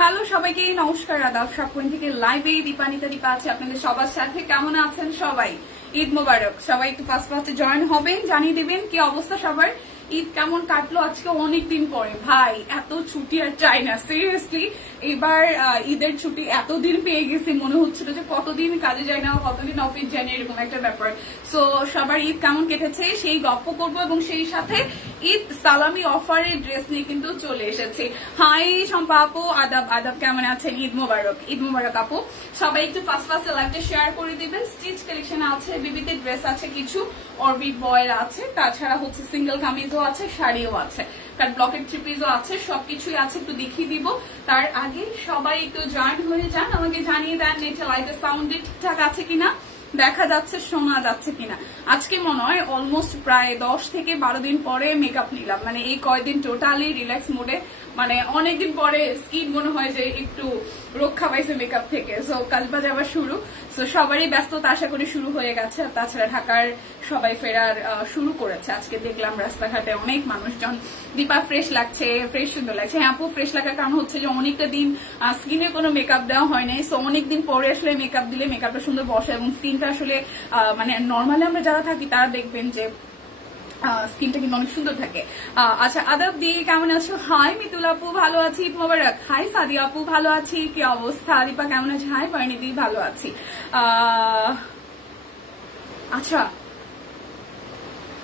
Hello সবাইকে নমস্কার আদাব সবকোণ থেকে লাইভে দীপানিতা দীপা আছে আপনাদের সবার সাথে। কেমন আছেন সবাই? ঈদ মোবারক। সবাই একটু ফার্স্টে জয়েন হবেন, জানিয়ে দিবেন কি অবস্থা সবার, ঈদ কেমন কাটলো আজকে অনেকদিন পরে। ভাই এত ছুটি আর চাই না সিরিয়াসলি, এবার ঈদের ছুটি এতদিন পেয়ে গেছি মনে হচ্ছিল যে কতদিন কাজে যাই না, কতদিন অফিস যাই না, এরকম একটা ব্যাপার। সো সবার ঈদ কেমন কেটেছে সেই গল্প করবো এবং সেই সাথে ঈদ সালামি অফারের ড্রেস নিয়ে কিন্তু চলে এসেছে। হাই শম্পা আপু, আদাব আদাব, কেমন আছেন? ঈদ মোবারক। ঈদ মোবারক আপু। সবাই একটু ফার্স্ট লাইভটা শেয়ার করে দিবেন। স্টিচ কালেকশন আছে, বিবিতে ড্রেস আছে কিছু, অরবিট বয়ের আছে, তাছাড়া হচ্ছে সিঙ্গেল কামিজও আছে, শাড়িও আছে, কাট ব্লকের থ্রি পিসও আছে, সবকিছুই আছে, একটু দেখিয়ে দিব। তার আগে সবাই একটু জয়েন হয়ে যান, আমাকে জানিয়ে দেন নেটে লাইটের সাউন্ড ঠিকঠাক আছে কিনা, দেখা যাচ্ছে, শোনা যাচ্ছে কিনা। আজকে মনে হয় অলমোস্ট প্রায় 10 থেকে 12 দিন পরে মেকআপ নিলাম, মানে এই কয়দিন টোটালি রিল্যাক্স মোডে, মানে অনেকদিন পরে স্কিন মনে হয় যে একটু রক্ষা পাইছে মেকআপ থেকে। সো কালবাজ আবার শুরু, সো সবারই ব্যস্ততা আশা করি শুরু হয়ে গেছে। তাছাড়া ঢাকার সবাই ফেরার শুরু করেছে। আজকে দেখলাম রাস্তাঘাটে অনেক মানুষজন। দীপা ফ্রেশ লাগছে, ফ্রেশ সুন্দর লাগছে। হ্যাঁ আপু, ফ্রেশ লাগার কারণ হচ্ছে যে অনেকটা দিন স্কিনে কোনো মেকআপ দেওয়া হয় নাই, সো অনেকদিন পরে আসলে মেকআপ দিলে মেকআপটা সুন্দর বসে এবং স্কিনটা আসলে মানে নর্মালি আমরা যারা থাকি তারা দেখবেন যে স্কিনটা কিন্তু অনেক সুন্দর থাকে। আচ্ছা আদাব দিয়ে কেমন আছো? হাই মিতুল আপু, ভালো আছি, ঈদ মোবারক। হাই সাদিয়া আপু, ভালো আছি, কি অবস্থা? দীপা কেমন আছে? হাই পরিণীতি, ভালো আছি। আচ্ছা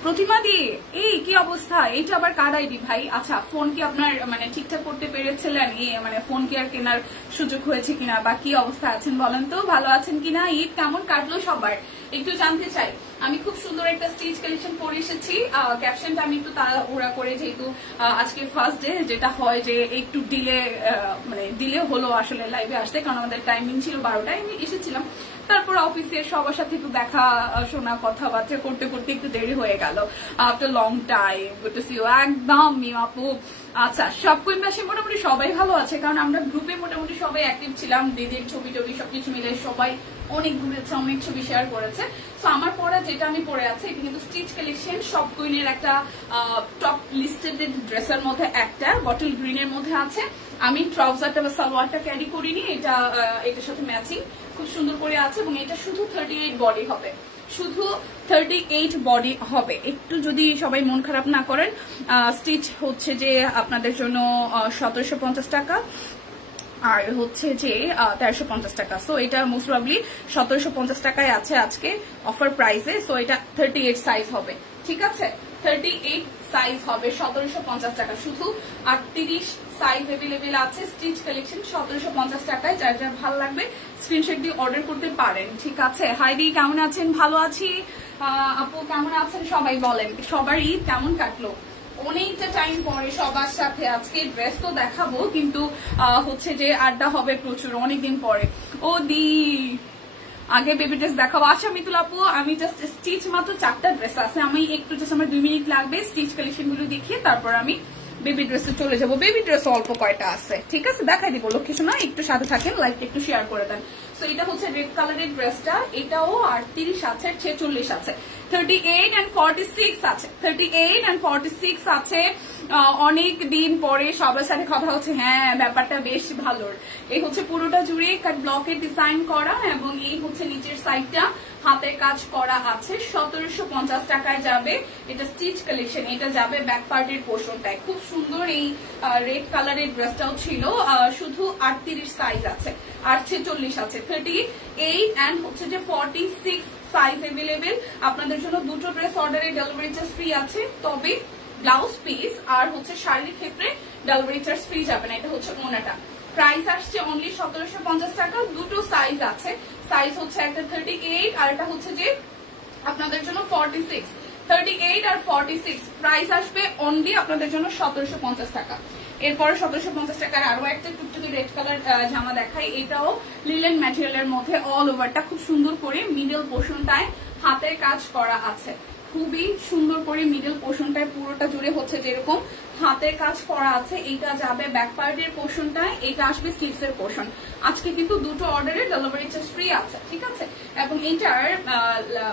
প্রতিমা দি, এই কি অবস্থা? এইটা আবার কার আইডি ভাই? আচ্ছা ফোন কি আপনার মানে ঠিকঠাক করতে পেরেছিলেন? মানে ফোন কি আর কেনার সুযোগ হয়েছে কিনা, বা কি অবস্থা আছেন বলেন তো, ভালো আছেন কিনা? ঈদ কেমন কাটলো সবার একটু জানতে চাই। আমি খুব সুন্দর একটা স্টিচ কালেকশন পরে এসেছি। ক্যাপশনটা আমি একটু তাড়াহুড়া করে, যেহেতু আজকে ফার্স্ট ডে, যেটা হয় যে একটু ডিলে হলো আসলে লাইভে আসতে, কারণ আমাদের টাইমিং ছিল 12টায়, আমি এসেছিলাম। তারপর অফিসে সবার সাথে একটু দেখা শোনা কথাবার্তা করতে করতে একটু দেরি হয়ে গেল। After long time good to see you. একদম মিম আপু। আচ্ছা সব কোয়েম্বাসে মোটামুটি সবাই ভালো আছে, কারণ আমরা গ্রুপে মোটামুটি সবাই অ্যাক্টিভ ছিলাম। দিদির ছবি টবি সবকিছু মিলে সবাই অনেক ঘুরেছে, অনেক ছবি শেয়ার করেছে। সো আমার পরা যেটা আমি পরে আছি এটা কিন্তু স্টিচ কালেকশন, সব কুইনের একটা টপ লিস্টেড ড্রেসের মধ্যে একটা বটল গ্রিনের মধ্যে আছে। আমি ট্রাউজারটা বা সালোয়ারটা ক্যারি করিনি, এটা এটার সাথে ম্যাচিং খুব সুন্দর করে আছে এবং এটা শুধু 38 বডি হবে, শুধু 38 বডি হবে। একটু যদি সবাই মন খারাপ না করেন, স্টিচ হচ্ছে যে আপনাদের জন্য 1750 টাকা আর হচ্ছে যে 1350 টাকা। সো এটা মোস্ট প্রবাবলি 1750 টাকায় আছে আজকে অফার প্রাইসে। সো এটা 38 সাইজ হবে, ঠিক আছে? 38 সাইজ হবে 1750 টাকা, শুধু 38 সাইজ এভেলেবেল আছে। স্টিচ কালেকশন 1750 টাকায়, যার যার ভালো লাগবে স্ক্রিনশট দিয়ে অর্ডার করতে পারেন, ঠিক আছে? হাইদি কেমন আছেন? ভালো আছি। আপু কেমন আছেন? সবাই বলেন সবার ঈদ কেমন কাটলো? অনেকটা টাইম পরে সবার সাথে আজকে ড্রেস তো দেখাবো, কিন্তু হচ্ছে যে আড্ডা হবে প্রচুর অনেকদিন পরে। ও দি আগে বেবি ড্রেস দেখাবো। আচ্ছা মিতুল আপু, আমি জাস্ট স্টিচ মাত্র 4টা ড্রেস আছে, আমি একটু জাস্ট আমার 2 মিনিট লাগবে স্টিচ কালেকশন গুলো দেখিয়ে তারপর আমি বেবি ড্রেসে চলে যাবো। বেবি ড্রেস অল্প কয়টা আছে, ঠিক আছে? দেখাই দিব। লক্ষ্মী শোনা একটু সাথে থাকেন, লাইভটা একটু শেয়ার করে দেন। সো এটা হচ্ছে রেড কালারের ড্রেসটা, এটাও 38 আছে, 46 আছে, 38 and 46 আছে, 38 and 46 আছে। অনেক দিন পরে সবার সাথে কথা হচ্ছে। হ্যাঁ ব্যাপারটা বেশ ভালো। এই হচ্ছে পুরোটা জুড়ে কাট ব্লকের ডিজাইন করা এবং এই হচ্ছে নিচের সাইডটা হাতের কাজ করা আছে। 1750 টাকায় যাবে। এটা স্টিচ কালেকশন, এটা যাবে ব্যাক পার্টের পোর্শনটায়। খুব সুন্দর এই রেড কালারের ড্রেসটাও ছিল, শুধু 38 সাইজ আছে আর 46 আছে, 38 and হচ্ছে যে 46 সাইজ এভেলেবেল। আপনাদের জন্য দুটো ড্রেস অর্ডারে ডেলিভারি চার্জ ফ্রি আছে, তবে ব্লাউজ পিস আর হচ্ছে শাড়ির ক্ষেত্রে ডেলিভারি চার্জ ফ্রি যাবে না। এটা হচ্ছে ওনাটা। প্রাইস আসছে অনলি 1750 টাকা। দুটো সাইজ আছে, সাইজ হচ্ছে একটা 38 আর এটা হচ্ছে যে আপনাদের জন্য 46। 38 আর 46 প্রাইস আসবে অনলি আপনাদের জন্য 1750 টাকা। এরপরে 1750 টাকার আরো একটা টুকটুকি রেড কালার জামা দেখাই। এটাও লিলেন ম্যাটেরিয়ালের মধ্যে অল ওভারটা খুব সুন্দর করে মিডল পোর্শনটায় হাতের কাজ করা আছে। খুবই সুন্দর করে মিডল পোর্শনটায় পুরোটা জুড়ে হচ্ছে যেরকম হাতের কাজ করা আছে। এইটা যাবে ব্যাক পার্টের পোর্শনটায়, এটা আসবে স্লিভসের পোর্শন। আজকে কিন্তু দুটো অর্ডারে ডেলিভারি চার্জ ফ্রি আছে, ঠিক আছে? এবং এইটার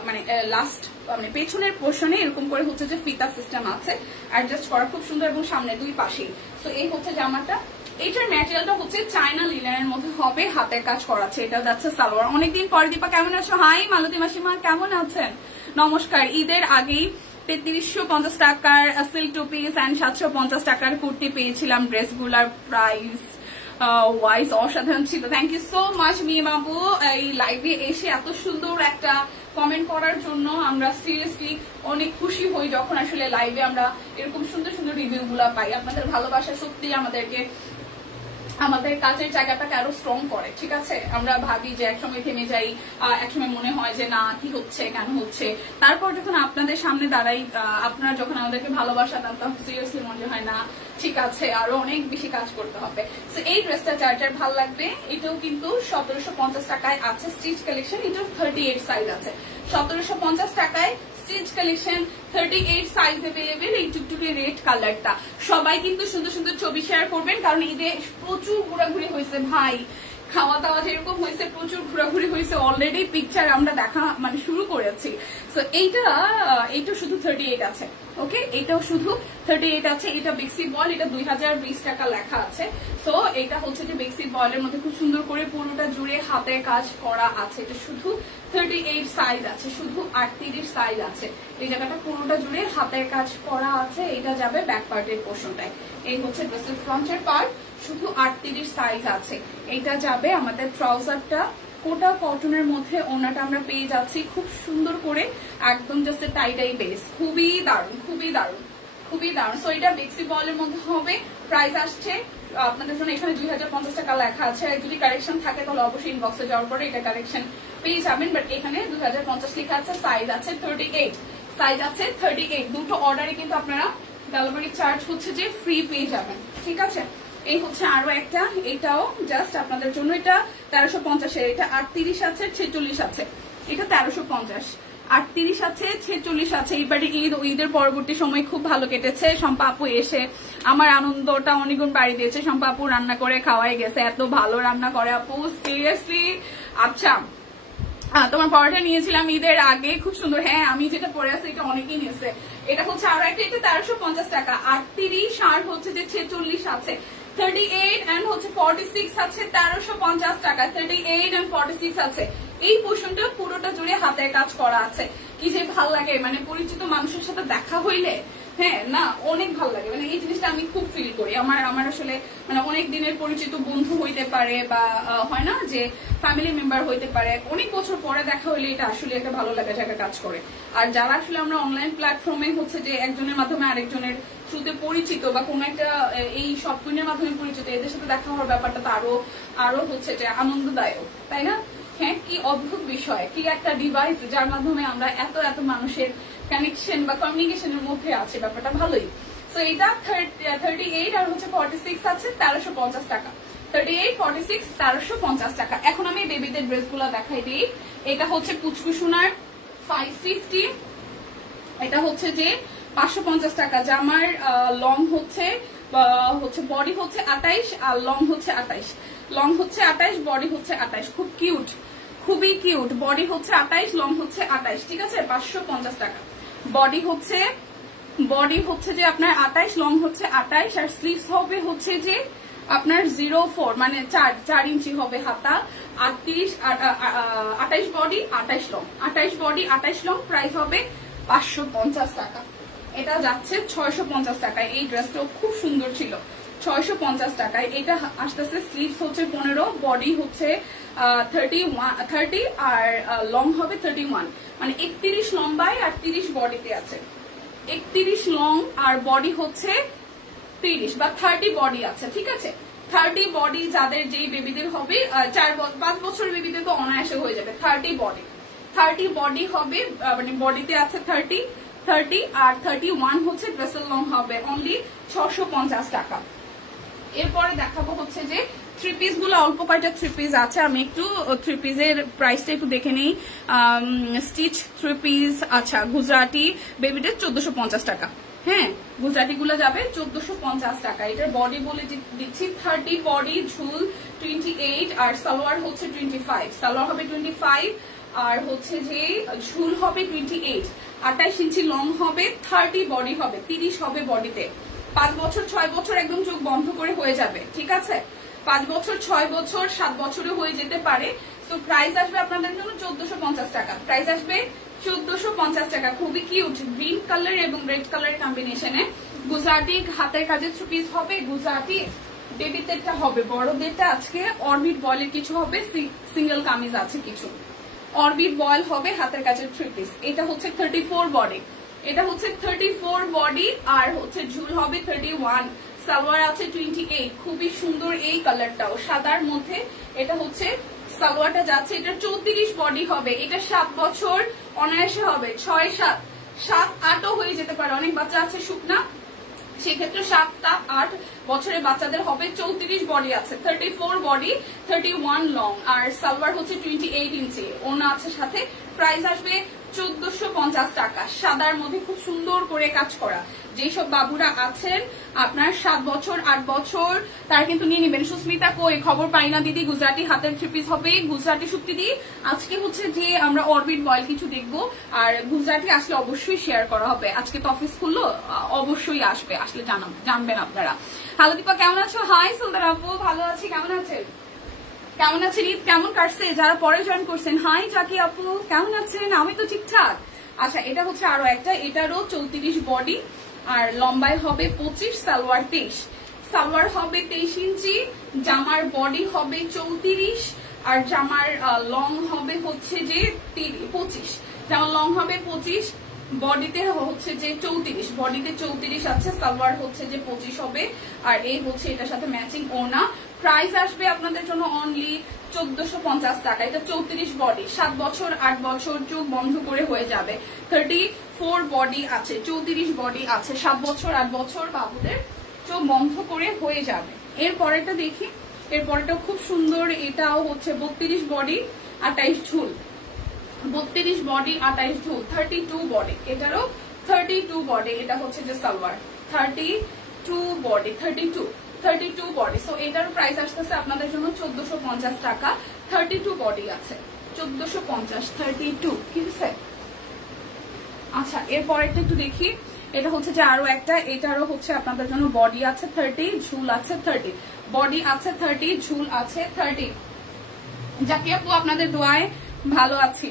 মানে লাস্ট মানে পেছনের পোর্শনে এরকম করে হচ্ছে যে ফিতা সিস্টেম আছে, অ্যাডজাস্ট করা খুব সুন্দর এবং সামনে দুই পাশেই। সো এই হচ্ছে জামাটা, এটার ম্যাটেরিয়ালটা হচ্ছে চায়না লিনেনের মধ্যে হবে, হাতের কাজ করা আছে। এটা যাচ্ছে সালোয়ার। অনেকদিন পরে দীপা কেমন আছো? হাই মালতী মাসিমা, কেমন আছেন? নমস্কার। ঈদের আগেই 3350 টাকার সিল্ক টু পিস অ্যান্ড 750 টাকার কুর্তি পেয়েছিলাম। ড্রেসগুলার প্রাইস ওয়াইজ অসাধারণ ছিল। থ্যাংক ইউ সো মাচ মিম বাবু, এই লাইভে এসে এত সুন্দর একটা কমেন্ট করার জন্য। আমরা সিরিয়াসলি অনেক খুশি হই যখন আসলে লাইভে আমরা এরকম সুন্দর সুন্দর রিভিউ গুলা পাই। আপনাদের ভালোবাসা সত্যি আমাদেরকে, আমাদের কাজের জায়গাটাকে আরো স্ট্রং করে। ঠিক আছে, আমরা ভাবি যে একসময় থেমে যাই, একসময় মনে হয় যে না কি হচ্ছে, কেন হচ্ছে। তারপর যখন আপনাদের সামনে দাঁড়াই, আপনারা যখন আমাদেরকে ভালোবাসা দেন, তখন সিরিয়াসলি মনে হয় না ঠিক আছে আরো অনেক বেশি কাজ করতে হবে। তো এই ড্রেসটা যার যার ভালো লাগবে, এটাও কিন্তু 1750 টাকায় আছে স্টিচ কালেকশন। এটাও 38 সাইজ আছে। 1750 টাকায় স্টিচ কালেকশন, 38 সাইজ अवेलेबल। এই টুকটুকে রেড কালারটা সবাই কিন্তু সুন্দর সুন্দর ছবি শেয়ার করবেন, কারণ ঈদে প্রচুর ঘোরাঘুরি হয়েছে ভাই। খাওয়া দাওয়া যেরকম হয়েছে, প্রচুর ঘোরাঘুরি হয়েছে। অলরেডি পিকচার আমরা দেখা মানে শুরু করেছি। সো এইটা শুধু 38 আছে। ওকে, এটাও শুধু 38 আছে। এটা বেক্সি বল, এটা 2020 টাকা লেখা আছে। সো এটা হচ্ছে যে বেক্সি বলের মধ্যে খুব সুন্দর করে পুরোটা জুড়ে হাতের কাজ করা আছে। এটা শুধু 38 সাইজ আছে, শুধু 38 সাইজ আছে। এই জায়গাটা পুরোটা জুড়ে হাতের কাজ করা আছে। এটা যাবে ব্যাক পার্টের পোর্শনটায়। এই হচ্ছে ড্রেসের ফ্রন্টের পার্ট, শুধু 38 সাইজ আছে। এটা যাবে আমাদের ট্রাউজারটা কোটা কটনের মধ্যে। ওনাটা আমরা পেয়ে যাচ্ছি খুব সুন্দর করে, একদম জাস্ট টাই টাই বেস। খুবই দারুণ, খুবই দারুণ, খুবই দারুণ। সো এটা বেক্সি বলের মধ্যে হবে। প্রাইস আসছে আপনাদের জন্য এখানে 2050 টাকা লেখা আছে। যদি কারেকশন থাকে তাহলে অবশ্যই ইনবক্সে যাওয়ার পরে এটা কারেকশন পেয়ে যাবেন। বাট এখানে 2050 লেখা আছে। সাইজ আছে 38, সাইজ আছে 38। দুটো অর্ডারে কিন্তু আপনারা ডেলিভারি চার্জ হচ্ছে যে ফ্রি পেয়ে যাবেন। ঠিক আছে, এই হচ্ছে আরো একটা, এটাও জাস্ট আপনাদের জন্য। এটা 1350 এর। এটা 38 আছে, 46 আছে। এটা 1350, 38 আছে, 46 আছে। এইবারে ঈদের পরবর্তী সময় খুব ভালো কেটেছে। শম্পা আপু এসে আমার আনন্দটা অনেকগুণ বাড়ি দিয়েছে। শম্পা আপু রান্না করে খাওয়াই গেছে, এত ভালো রান্না করে আপু, সিরিয়াসলি। আচ্ছা, তোমার পরোটা নিয়েছিলাম ঈদের আগে, খুব সুন্দর। হ্যাঁ, আমি যেটা পরে আছি এটা অনেকেই নিয়েছে। এটা হচ্ছে আরো একটা, এটা 1350 টাকা। 38 আর হচ্ছে যে 46 আছে। 38 and হচ্ছে 46 আছে 1350 টাকা। 38 and 46 আছে। এই পোর্শনটা পুরোটা জুড়ে হাতের কাজ করা আছে। কি যে ভাল লাগে, মানে পরিচিত মানুষের সাথে দেখা হইলে, হ্যাঁ না, অনেক ভালো লাগে। মানে এই জিনিসটা আমি খুব ফিল করি। আমার আসলে মানে অনেক দিনের পরিচিত বন্ধু হইতে পারে, বা হয় না যে ফ্যামিলি মেম্বার হইতে পারে, অনেক বছর পরে দেখা হইলে এটা আসলে একটা ভালো লাগা জায়গা কাজ করে। আর যারা আসলে আমরা অনলাইন প্ল্যাটফর্মে হচ্ছে যে একজনের মাধ্যমে আরেকজনের থ্রুতে পরিচিত, বা কোন একটা এই শপিংয়ের মাধ্যমে পরিচিত, এদের সাথে দেখা হওয়ার ব্যাপারটা তো আরো হচ্ছে যে আনন্দদায়ক, তাই না? হ্যাঁ, কি অদ্ভুত বিষয়, কি একটা ডিভাইস যার মাধ্যমে আমরা এত এত মানুষের কানেকশন বা কমিউনিকেশনের মধ্যে আছে, ব্যাপারটা ভালোই। তো এটা 38 আর হচ্ছে 46 আছে 1350 টাকা। 38, 46, 1350 টাকা। এখন আমি বেবিদের ড্রেসগুলো দেখাই দিই। এটা হচ্ছে পুচকুসোনার 550, এটা হচ্ছে যে 550 টাকা। জামার লং হচ্ছে বডি হচ্ছে 28 আর লং হচ্ছে 28, লং হচ্ছে 28, বডি হচ্ছে 28। খুব কিউট, খুবই কিউট। বডি হচ্ছে 28, লং হচ্ছে 28। ঠিক আছে, 550 টাকা। বডি হচ্ছে যে আপনার 28, লং হচ্ছে 28, আর স্লিভস হবে হচ্ছে যে আপনার 04, মানে 4 ইঞ্চি হবে হাতা। 28 body 28 long, 28 body 28 long. Price হবে 550 টাকা। এটা যাচ্ছে 650 টাকায়। এই ড্রেসটাও খুব সুন্দর ছিল, 650 টাকায়। এটা আসতেছে স্লিভস হচ্ছে 15, বডি হচ্ছে 30 আর লং হবে 31, মানে 31 লম্বায় আর 30 বডিতে আছে। 31 লং আর বডি হচ্ছে 30 বা 30 বডি আছে। ঠিক আছে, 30 বডি যাদের যেই বেবিদের হবে, 4-5 বছরের বেবিদের তো অনায়াসে হয়ে যাবে। 30 বডি হবে, মানে বডিতে আছে 30 আর 31 হচ্ছে ড্রেসের লং হবে। অনলি 650 টাকা। এরপরে দেখাবো হচ্ছে যে থ্রি পিস গুলো, অল্প কয়টা থ্রি পিস আছে। আমি একটু থ্রি পিসের প্রাইসটা একটু দেখে নিই। স্টিচ থ্রি পিস, আচ্ছা, গুজরাটি বেবিদের 1450 টাকা। হ্যাঁ, গুজরাটি গুলো যাবে 1450 টাকা। এটার বডি বলে দিচ্ছি 30 বডি, ঝুল 28 আর সালোয়ার হচ্ছে 25। সালোয়ার হবে 25 আর হচ্ছে যে ঝুল হবে 28। 28 ইঞ্চি লং হবে, 30 বডি হবে, 30 হবে বডিতে। 5 বছর 6 বছর একদম চোখ বন্ধ করে হয়ে হয়ে যাবে, ঠিক আছে? 5 বছর, 6 বছর, 7 বছরে হয়ে যেতে পারে। তো প্রাইস আসবে আপনাদের জন্য 1450 টাকা। প্রাইস আসবে 1450 টাকা। খুবই কিউট গ্রিন কালার এবং রেড কালারের কম্বিনেশনে গুজরাটি হাতের কাজের 3 পিস হবে। গুজরাটি বেবিদেরটা হবে, বড়দেরটা আজকে অরবিট বয়েলের কিছু হবে, সিঙ্গেল কামিজ আছে কিছু। অরবিট বয়েল হবে, হাতের কাজের 3 পিস। এটা হচ্ছে 34 বডি, এটা হচ্ছে 34 বডি, আর হচ্ছে ঝুল হবে 31, সালোয়ার আছে 28। খুবই সুন্দর এই কালারটাও সাদার মধ্যে। এটা হচ্ছে সালোয়ারটা যাচ্ছে, এটা 34 বডি হবে। এটা 7 বছর অনায়াসে হবে, 6, 7, 7, 8ও হয়ে যেতে পারে। অনেক বাচ্চা আছে শুকনা, সেক্ষেত্রে 7, 8 বছরের বাচ্চাদের হবে। 34 বডি আছে, 34 বডি, 31 লং, আর সালোয়ার হচ্ছে 28 ইঞ্চি। ওনা আছে সাথে। প্রাইস আসবে 1450 টাকা। সাদার মধ্যে খুব সুন্দর করে কাজ করা। যেসব বাবুরা আছেন আপনার 7 বছর 8 বছর, তারা কিন্তু নিয়ে নেবেন। সুস্মিতা কই, খবর পাই না দিদি। গুজরাটি হাতের 3 পিস হবে। গুজরাটি সুপ্তি দি আজকে হচ্ছে যে আমরা অরবিট বয়েল কিছু দেখবো, আর গুজরাটি আসলে অবশ্যই শেয়ার করা হবে। আজকে তো অফিস খুললো, অবশ্যই আসবে, আসলে জানবেন আপনারা। হ্যালো দীপা, কেমন আছো? হাই সুলতান আপু, ভালো আছি। কেমন আছেন? কেমন আছেন? ঈদ কেমন কাটছে? যারা পরে জয়েন করছেন, হাই জাকি আপু, কেমন আছেন? আমি তো ঠিকঠাক। আচ্ছা, এটা হচ্ছে আরো একটা, এটারও 34 বডি, আর লম্বায় হবে 25, সালোয়ার 23। সালোয়ার হবে 23 ইঞ্চি, জামার বডি হবে 34, আর জামার লং হবে হচ্ছে যে 25। জামার লং হবে 25, বডিতে হচ্ছে যে 34, বডিতে 34 আছে, সালোয়ার হচ্ছে যে 25 হবে, আর এই হচ্ছে এটার সাথে ম্যাচিং ওনা। প্রাইস আসবে আপনাদের জন্য অনলি 1450 টাকা। এটা 34 বডি, 7 বছর 8 বছর চোখ বন্ধ করে হয়ে যাবে। 34 বডি আছে, 34 বডি আছে, 7 বছর 8 বছর বাবুদের চোখ বন্ধ করে হয়ে যাবে। এর পরেরটা দেখি, এর পরেরটাও খুব সুন্দর। এটাও হচ্ছে 32 বডি 28 ঝুল, 32 বডি 28 ঝুল, 32 বডি। এটারও 32 বডি। এটা হচ্ছে যে সালোয়ার 32 বডি, 32 বডি। সো এটার প্রাইস আসতেছে আপনাদের জন্য 1450 টাকা। 32 বডি আছে, 1450, 32। কি হচ্ছে? আচ্ছা, এরপর একটু দেখি। এটা হচ্ছে যে আরো একটা, এটারও হচ্ছে আপনাদের জন্য বডি আছে 30, ঝুল আছে 30, বডি আছে 30, ঝুল আছে 30। জাকি আপু, আপনাদের দোয়ায় ভালো আছি,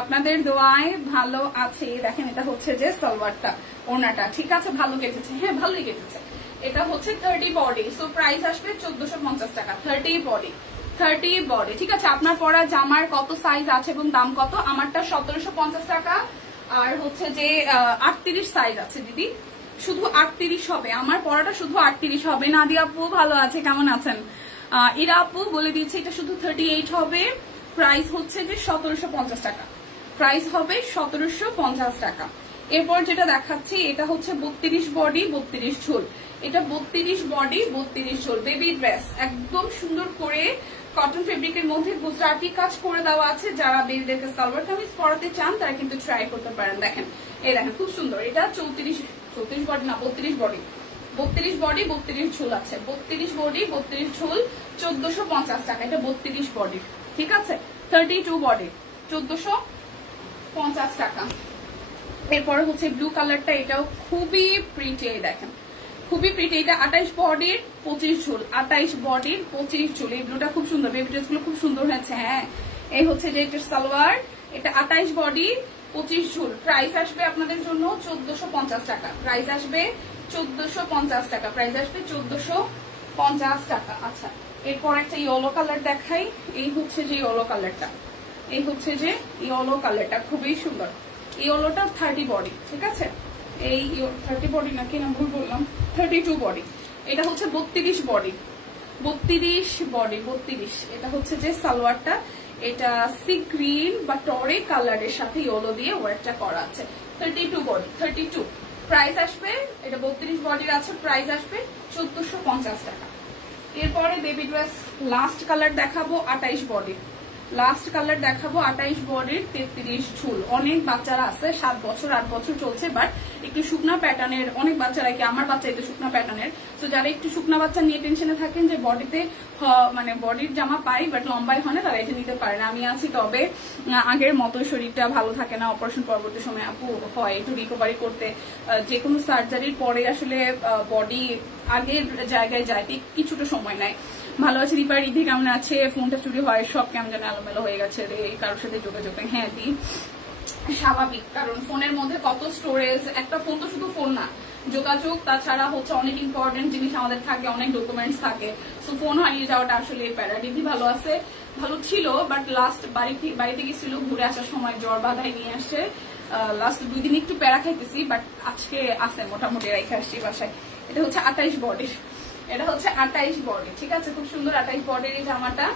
আপনাদের দোয়ায় ভালো আছে। দেখেন, এটা হচ্ছে যে সালোয়ারটা, ওনাটা ঠিক আছে, ভালো কেটেছে। হ্যাঁ, ভালোই কেটেছে। এটা হচ্ছে 30 বডি। সো প্রাইস আসবে 1450 টাকা। 30 বডি, 30 বডি, ঠিক আছে। আপনার পরা জামার কত সাইজ আছে এবং দাম কত? আমারটা 1750 টাকা, আর হচ্ছে যে 38 সাইজ আছে দিদি, শুধু 38 হবে। আমার পরাটা শুধু 38 হবে। নাদিয়া আপু ভালো আছে, কেমন আছেন? ইরা আপু বলে দিয়েছে এটা শুধু 38 হবে। প্রাইস হচ্ছে যে 1750 টাকা। প্রাইস হবে 1750 টাকা। এরপর যেটা দেখাচ্ছি, এটা হচ্ছে 32 বডি 32 ঝুল। এটা 32 বডি 32 ঝুল, বেবি ড্রেস, একদম সুন্দর করে কটন ফেব্রিকের মধ্যে গুজরাটি কাজ করে দেওয়া আছে। যারা বেবিদেরকে সালোয়ার কামিজ পরাতে চান তারা কিন্তু ট্রাই করতে পারেন। দেখেন, এই দেখেন খুব সুন্দর। এটা 34 বডি না, 32 বডি, 32 বডি 32 ঝুল আছে। 32 বডি 32 ঝুল, 1450 টাকা। এটা 32 বডি, ঠিক আছে। 32 বডি, 1450 টাকা। এরপরে হচ্ছে ব্লু কালারটা, এটাও খুবই প্রিটি। দেখেন, খুবই প্রিটি। এটা 28 বডির 25 ঝুল, 28 বডির 25 ঝুল। এই ব্লুটা খুব সুন্দর, বেবি ড্রেস গুলো খুব সুন্দর হয়েছে। হ্যাঁ, এই হচ্ছে যে এটার সালোয়ার। এটা 28 বডি 25 ঝুল। প্রাইস আসবে আপনাদের জন্য 1450 টাকা। প্রাইস আসবে 1450 টাকা। প্রাইস আসবে 1450 টাকা। আচ্ছা, এরপর একটা ইয়েলো কালার দেখাই। এই হচ্ছে যে ইয়েলো কালারটা, এই হচ্ছে যে ইয়েলো কালারটা খুবই সুন্দর। ইয়েলোটা 30 বডি, ঠিক আছে। এই 30 বডি নাকি না ভুল বললাম, 32 বডি। এটা হচ্ছে 32 বডি, 32 বডি 32। এটা হচ্ছে যে সালোয়ারটা, এটা সি গ্রিন বা টরে কালারের সাথে ইয়েলো দিয়ে ওয়ার্কটা করা আছে। 32 বডি, 32। প্রাইস আসবে, এটা 32 বডির আছে, প্রাইস আসবে 1450 টাকা। এরপরে বেবি ড্রেস লাস্ট কালার দেখাবো, 28 বডি, লাস্ট কালার দেখাবো 28 বডির 33 ঝুল। অনেক বাচ্চারা আছে 7 বছর 8 বছর চলছে, বাট একটু শুকনা প্যাটার্নের, অনেক বাচ্চারা কি আমার বাচ্চাই তো শুকনা প্যাটার্নের। তো যারা একটু শুকনা বাচ্চা নিয়ে টেনশনে থাকেন যে বডিতে মানে বডির জামা পাই বাট লম্বাই হয় না, তারা এটা নিতে পারে না। আমি আছি, তবে আগের মতো শরীরটা ভালো থাকে না, অপারেশন পরবর্তী সময় আপু হয় একটু রিকভারি করতে, যে কোনো সার্জারির পরে আসলে বডি আগের জায়গায় যাইতে কিছুটা সময় নেয়। ভালো আছে দীপা, রিধি কেমন আছে? ফোনটা চুরি হয়, সব কেমন যেন এলোমেলো হয়ে গেছে রে, কারোর সাথে যোগাযোগ নেই। হ্যাঁ দি স্বাভাবিক, কারণ ফোনের মধ্যে কত স্টোরেজ, একটা ফোন তো শুধু ফোন না, যোগাযোগ তাছাড়া হচ্ছে অনেক ইম্পর্টেন্ট জিনিস আমাদের থাকে, অনেক ডকুমেন্টস থাকে। সো ফোন হারিয়ে যাওয়াটা আসলে প্যারা। রিধি ভালো আছে? ভালো ছিল, বাট লাস্ট বাড়িতে গেছিল, ঘুরে আসার সময় জ্বর বাধাই নিয়ে আসছে। লাস্ট 2 দিন একটু প্যারা খাইতেছি, বাট আজকে আছে মোটামুটি রেখে আসছি বাসায়। এটা হচ্ছে 28 বডির, এটা হচ্ছে 28 বডি, ঠিক আছে? খুব সুন্দর 28 বডির এই জামাটা।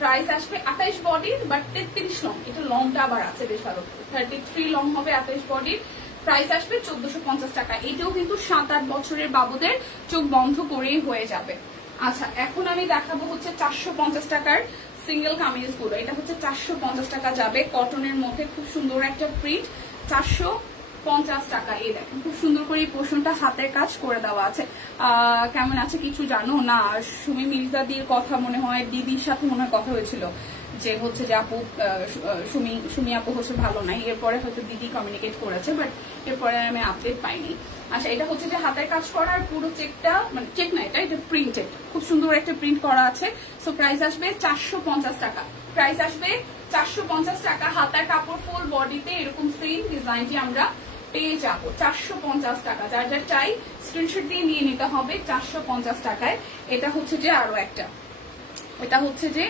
প্রাইস আসবে 28 বডির বাট 33 লং, এটা লংটা আবার আছে বেশ ভালো, 33 লং হবে 28 বডির। প্রাইস আসবে 1450 টাকা। এটাও কিন্তু 7-8 বছরের বাবুদের চোখ বন্ধ করেই হয়ে যাবে। আচ্ছা, এখন আমি দেখাবো হচ্ছে 450 টাকার সিঙ্গেল কামিজ গুলো। এটা হচ্ছে 450 টাকা যাবে, কটনের মধ্যে খুব সুন্দর একটা প্রিন্ট, 450 টাকা। এই দেখেন খুব সুন্দর করে এই পোর্শনটা হাতের কাজ করে দেওয়া আছে। কেমন আছে কিছু জানো না? সুমি মির্জাদির কথা মনে হয়, দিদির সাথে মনে হয় কথা হয়েছিল যে হচ্ছে যে আপু সুমি আপু হচ্ছে ভালো নাই, এরপরে হয়তো দিদি কমিউনিকেট করেছে, বাট এরপরে আমি আপডেট পাইনি। আচ্ছা, এটা হচ্ছে যে হাতের কাজ করার পুরো চেকটা, মানে চেক না, এটা প্রিন্টেড, খুব সুন্দর একটা প্রিন্ট করা আছে। সো প্রাইস আসবে 450 টাকা। প্রাইস আসবে 450 টাকা। হাতার কাপড় ফুল বডিতে এরকম সেম ডিজাইনটি আমরা পেয়ে যাবো 450 টাকা। যার যার চাই স্ক্রিনশট দিয়ে নিয়ে নিতে হবে 450 টাকায়। এটা হচ্ছে যে আরো একটা, এটা হচ্ছে যে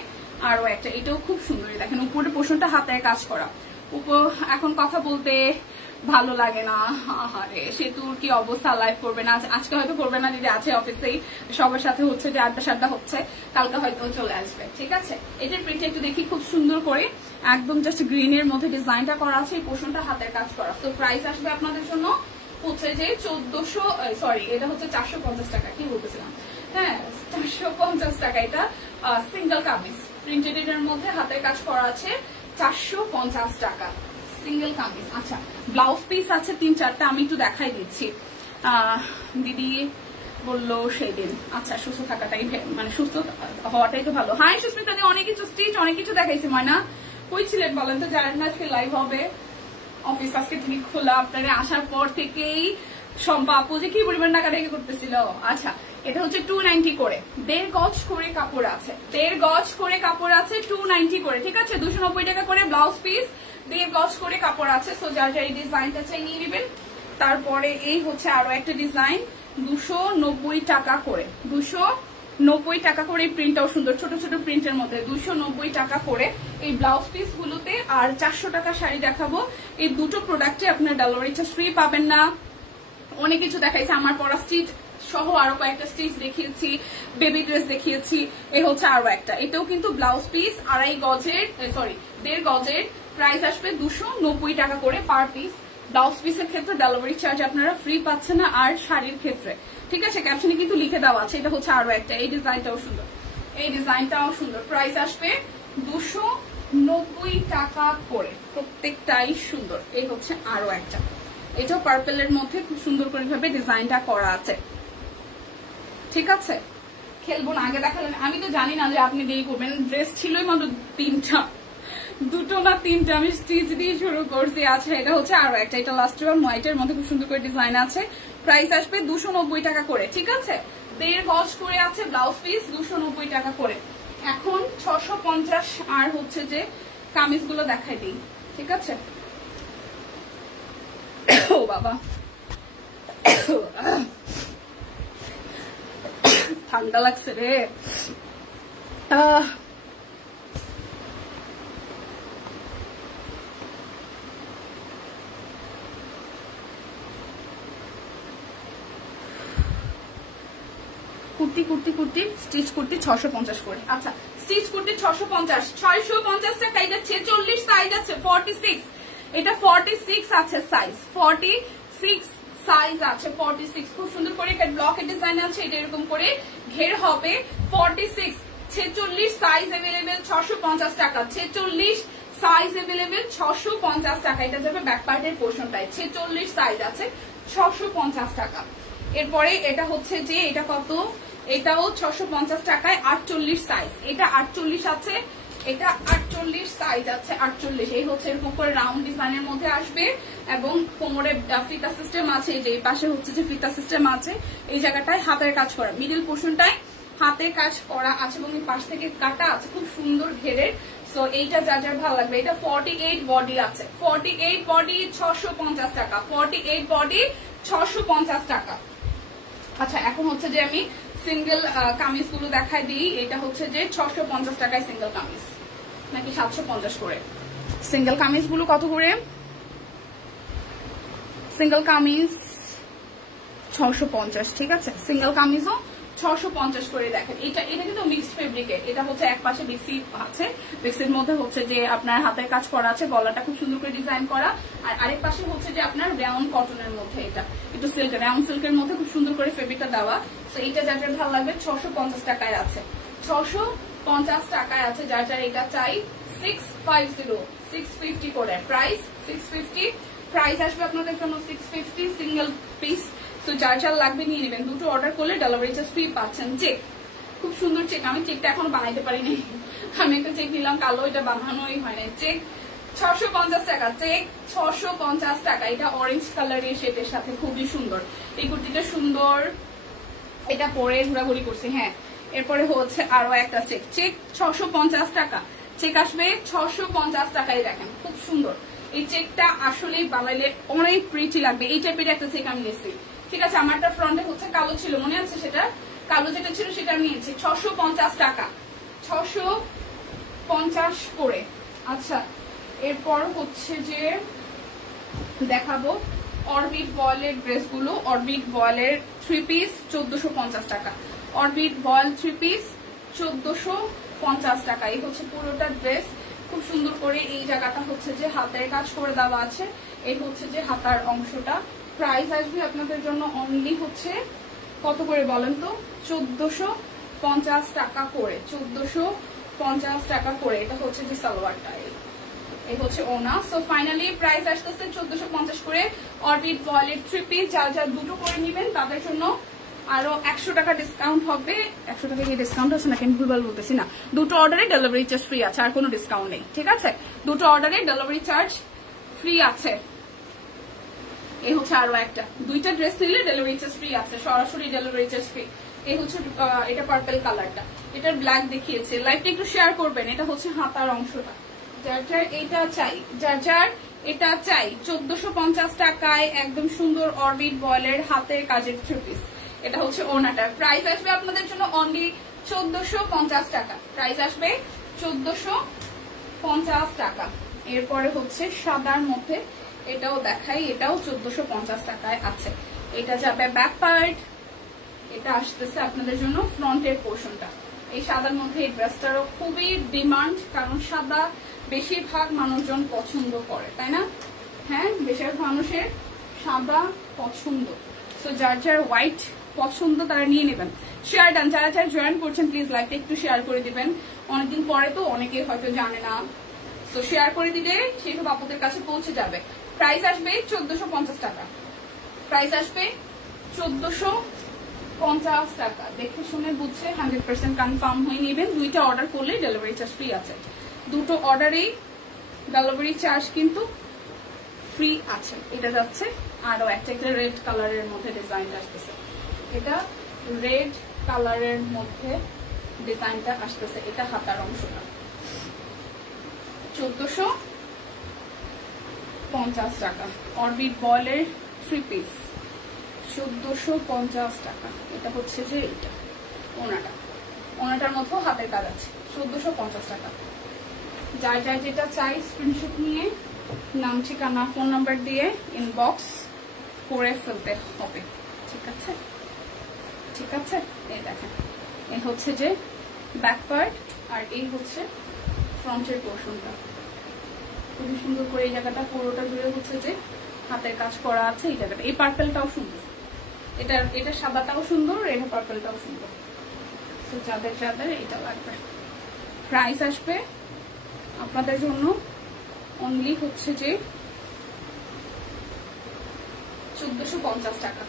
আরো একটা, এটাও খুব সুন্দর। দেখেন উপরের পোর্শনটা হাতের কাজ করা। এখন কথা বলতে ভালো লাগে না, আহারে সেতুর কি অবস্থা, লাইভ করবে না আজকে, হয়তো করবে না দিদি, আছে অফিসেই সবার সাথে হচ্ছে যে আড্ডা হচ্ছে, কালকে হয়তো চলে আসবে, ঠিক আছে? এটার প্রিন্টটা একটু দেখি, খুব সুন্দর করে একদম জাস্ট গ্রিনের মধ্যে ডিজাইনটা করা আছে, এই পোর্শনটা হাতের কাজ করা। তো প্রাইস আসবে আপনাদের জন্য হচ্ছে যে 1400, সরি এটা হচ্ছে 450 টাকা, কি বলতেছিলাম, হ্যাঁ 450 টাকা। এটা সিঙ্গেল কামিজ প্রিন্টেড, এর মধ্যে হাতের কাজ করা আছে, 450 টাকা সিঙ্গেল কামিজ। আচ্ছা, ব্লাউজ পিস আছে 3-4টা, আমি একটু দেখাই দিচ্ছি। দিদি বললো সেদিন, আচ্ছা সুস্থ থাকাটাই, মানে সুস্থ হওয়াটাই তো ভালো। হাই সুস্মিতা, অনেক কিছু স্টিচ, অনেক কিছু দেখাইছি। ময়না কই ছিলেন বলেন তো? জানেন না আজকে লাইভ হবে, অফিস আজকে থেকে খোলা, আপনারা আসার পর থেকেই শম্পা আপু যে কি পরিমাণ টাকাটাকে করতেছিল। আচ্ছা, এটা হচ্ছে 290 করে, 1.5 গজ করে কাপড় আছে, 1.5 গজ করে কাপড় আছে, 290 করে, ঠিক আছে? 290 টাকা করে ব্লাউজ পিস, 1.5 গজ করে কাপড় আছে। সো যার যার এই ডিজাইনটা চাই নিয়ে নেবেন। তারপরে এই হচ্ছে আরো একটা ডিজাইন, 290 টাকা করে, 290 টাকা করে। এই প্রিন্টটাও সুন্দর, ছোট ছোট প্রিন্টের মধ্যে 290 টাকা করে এই ব্লাউজ পিস গুলোতে। আর 400 টাকা শাড়ি দেখাবো। এই দুটো প্রোডাক্টে আপনার ডেলিভারি চার্জ ফ্রি পাবেন না। অনেক কিছু দেখাইছে, আমার পরা স্টিচ সহ আরো কয়েকটা স্টিচ দেখিয়েছি, বেবি ড্রেস দেখিয়েছি, এই হচ্ছে আরো একটা। এটাও কিন্তু ব্লাউজ পিস 2.5 গজের, সরি 1.5 গজের। প্রাইস আসবে 290 টাকা করে পার পিস। ব্লাউজ পিসের ক্ষেত্রে ডেলিভারি চার্জ আপনারা ফ্রি পাচ্ছেন না, আর শাড়ির ক্ষেত্রে, ঠিক আছে? ক্যাপশনে কিন্তু লিখে দেওয়া আছে। এটা হচ্ছে আরো একটা, এই ডিজাইনটাও সুন্দর, এই ডিজাইনটাও সুন্দর। প্রাইস আসবে 290 টাকা করে, প্রত্যেকটাই সুন্দর। এই হচ্ছে আরো একটা, এটাও পার্পেলের মধ্যে খুব সুন্দর করে ভাবে ডিজাইনটা করা আছে, ঠিক আছে? খেলবো না, আগে দেখালেন, আমি তো জানি না যে আপনি দেরি করবেন। ড্রেস ছিলই মাত্র 3টা, 2টো না 3টা, আমি স্টিচ দিয়ে শুরু করছি। আচ্ছা, এটা হচ্ছে আরো একটা, এটা লাস্ট হোয়াইটের মধ্যে খুব সুন্দর করে ডিজাইন আছে। প্রাইস আসবে 290 টাকা করে, ঠিক আছে? 1.5 গজ করে আছে ব্লাউজ পিস, 290 টাকা করে। এখন 650 আর হচ্ছে যে কামিজগুলো দেখাই দিই, ঠিক আছে? ও বাবা, ঠান্ডা লাগছে রে। কুর্তি স্টিচ কুর্তি 650 করে। আচ্ছা, স্টিচ কুর্তি 650 টাকা। এটা 46 সাইজ আছে, 46, এটা 46 আছে সাইজ, 46 সাইজ আছে, 46। খুব সুন্দর করে ব্লকের ডিজাইন আছে, এটা এরকম করে ঘের হবে। 46 46 সাইজ अवेलेबल 650 টাকা, 46 সাইজ अवेलेबल 650 টাকা। এটা যাবে ব্যাক পার্টের পোরশনটাই, 46 সাইজ আছে 650 টাকা। এরপরে এটা হচ্ছে যে এটা কত, এটাও 650 টাকায় 48 সাইজ, এটা 48 আছে, এটা 48 সাইজ আছে 48। এই হচ্ছে এরকম করে রাউন্ড ডিজাইনের মধ্যে আসবে এবং কোমরে ফিতা সিস্টেম আছে, যে এই পাশে হচ্ছে যে ফিতা সিস্টেম আছে, এই জায়গাটায় হাতের কাজ করা, মিডল পোরশনটায় হাতের কাজ করা আছে এবং এই পাশ থেকে কাটা আছে খুব সুন্দর ঘেরের। সো এইটা যা যার ভালো লাগবে। এটা 48 বডি আছে, 48 বডি 650 টাকা, 48 বডি 650 টাকা। আচ্ছা এখন হচ্ছে যে আমি সিঙ্গেল কামিজ গুলো দেখাই দিই। এটা হচ্ছে যে 650 টাকায় সিঙ্গেল কামিজ, নাকি 750 করে। সিঙ্গেল কামিজ গুলো কত করে? সিঙ্গেল কামিজ 650, ঠিক আছে। সিঙ্গেল কামিজও 650 করে। দেখেন এটা কিন্তু মিক্সড ফেব্রিকের, এটা হচ্ছে এক পাশে বিক্সি আছে, বিক্সির মধ্যে হচ্ছে যে আপনার হাতের কাজ করা আছে, গলাটা খুব সুন্দর করে ডিজাইন করা, আর আরেক পাশে হচ্ছে যে আপনার রাউন্ড কটনের মধ্যে, এটা একটু সিল্কের, রাউন্ড সিল্কের মধ্যে খুব সুন্দর করে ফেব্রিকটা দেওয়া। তো এইটা যার যার ভালো লাগবে 650 টাকায় আছে, 650 টাকায় আছে। যার যার এটা চাই 650, 650 করে প্রাইস, 650 প্রাইস আসবে আপনাদের জন্য 650 সিঙ্গেল পিস। তো যার যার লাগবে নিয়ে নেবেন, দুটো অর্ডার করলে ডেলিভারি চার্জ ফ্রি পাচ্ছেন। চেক, খুব সুন্দর চেক, আমি চেকটা এখনো বানাইতে পারিনি, আমি একটা চেক নিলাম কালো, এটা বানানোই হয় না। চেক 650 টাকা, চেক 650 টাকা। এটা অরেঞ্জ কালারের শেডের সাথে খুবই সুন্দর, এই কুর্তিটা সুন্দর, এটা পরে ঘোরাঘুরি করছি। হ্যাঁ এরপরে হচ্ছে আরো একটা চেক, চেক 650 টাকা, চেক আসবে 650 টাকায়। দেখেন খুব সুন্দর এই চেকটা, আসলেই বানাইলে অনেক প্রিটি লাগবে। এই টাইপের একটা চেক আমি নিয়েছি, ঠিক আছে। আমারটা ফ্রন্টে হচ্ছে কালো ছিল, মনে আছে, সেটা কালো যেটা ছিল সেটা আমি নিয়েছি 650 টাকা, 650 করে। আচ্ছা এরপর হচ্ছে যে দেখাবো অরবিট ভয়েলের ড্রেসগুলো। অরবিট ভয়েলের 3 পিস 1450 টাকা, অরবিট ভয়েল 3 পিস 1450 টাকা। এই হচ্ছে পুরোটা ড্রেস, খুব সুন্দর করে এই জায়গাটা হচ্ছে যে হাতের কাজ করে দেওয়া আছে, এই হচ্ছে যে হাতার অংশটা। প্রাইস আসবে আপনাদের জন্য অনলি হচ্ছে কত করে বলেন তো, 1450 টাকা করে, 1450 টাকা করে। এটা হচ্ছে যে সালোয়ারটা, এই হচ্ছে ওনা। সো ফাইনালি প্রাইস আসতেছে 1450 করে। অরবিট ভয়েলের 3 পিস যার যার দুটো করে নেবেন তাদের জন্য আরো 100 টাকা ডিসকাউন্ট হবে। 100 টাকা কি ডিসকাউন্ট আছে নাকি আমি ভুলভাল বলতেছি না? দুটো অর্ডারে ডেলিভারি চার্জ ফ্রি আছে, আর কোনো ডিসকাউন্ট নেই, ঠিক আছে। দুটো অর্ডারে ডেলিভারি চার্জ ফ্রি আছে। এই হচ্ছে আরো একটা, দুইটা ড্রেস নিলে ডেলিভারি চার্জ ফ্রি আছে, সরাসরি ডেলিভারি চার্জ ফ্রি। এই হচ্ছে এটা পার্পল কালারটা, এটার ব্ল্যাক দেখিয়েছে। লাইভটা একটু শেয়ার করবেন। এটা হচ্ছে হাতার অংশটা, যার যার এটা চাই, যার যার এটা চাই 1450 টাকায় একদম সুন্দর অরবিট ভয়েলের হাতের কাজের 3 পিস। এটা হচ্ছে ওনাটা। প্রাইস আসবে আপনাদের জন্য অনলি 1450 টাকা, প্রাইস আসবে 1450 টাকা। এরপরে হচ্ছে সাদার মধ্যে, এটাও দেখাই, এটাও 1450 টাকায় আছে। এটা যাবে ব্যাক পার্ট, এটা আসতেছে আপনাদের জন্য ফ্রন্টের পোর্শনটা। এই সাদার মধ্যে এই ড্রেসটারও খুবই ডিমান্ড, কারণ সাদা বেশিরভাগ মানুষজন পছন্দ করে, তাই না? হ্যাঁ বেশিরভাগ মানুষের সাদা পছন্দ। সো যার যার হোয়াইট পছন্দ তারা নিয়ে নেবেন। শেয়ার ডান, যারা যারা জয়েন করছেন প্লিজ লাইভটা একটু শেয়ার করে দিবেন, অনেকদিন পরে তো অনেকে হয়তো জানে না। সো শেয়ার করে দিলে সেই সব আপনাদের কাছে পৌঁছে যাবে। প্রাইস আসবে 1450 টাকা, প্রাইস আসবে 1450 টাকা। দেখে শুনে বুঝছে 100% কনফার্ম হয়ে নেবেন। দুইটা অর্ডার করলে ডেলিভারি চার্জ ফ্রি আছে, দুটো অর্ডারেই ডেলিভারি চার্জ কিন্তু ফ্রি আছে। এটা যাচ্ছে আরো একটা রেড কালারের মধ্যে ডিজাইনটা আসতেছে, এটা রেড কালারের মধ্যে ডিজাইনটা আসতেছে। এটা হাতার অংশটা 1450 টাকা। অরবিট ভয়েলের 3 পিস 1450 টাকা। এটা হচ্ছে যে এটা ওনাটা, ওনাটার মধ্যেও হাতের কাজ আছে, 1450 টাকা। যার যার যেটা চাই স্ক্রিনশট নিয়ে নাম ঠিকানা ফোন নাম্বার দিয়ে ইনবক্স করে ফেলতে হবে, ঠিক আছে, ঠিক আছে। এই দেখেন এই হচ্ছে যে ব্যাক পার্ট, আর এই হচ্ছে ফ্রন্টের পোর্শনটা। খুবই সুন্দর করে এই জায়গাটা পুরোটা জুড়ে হচ্ছে যে হাতের কাজ করা আছে। এই জায়গাটা, এই পার্পেলটাও সুন্দর, এটা সাদাটাও সুন্দর, এটা পার্পেলটাও সুন্দর। তো যাদের যাদের এটা লাগবে, প্রাইস আসবে আপনাদের জন্য অনলি হচ্ছে যে 1450 টাকা।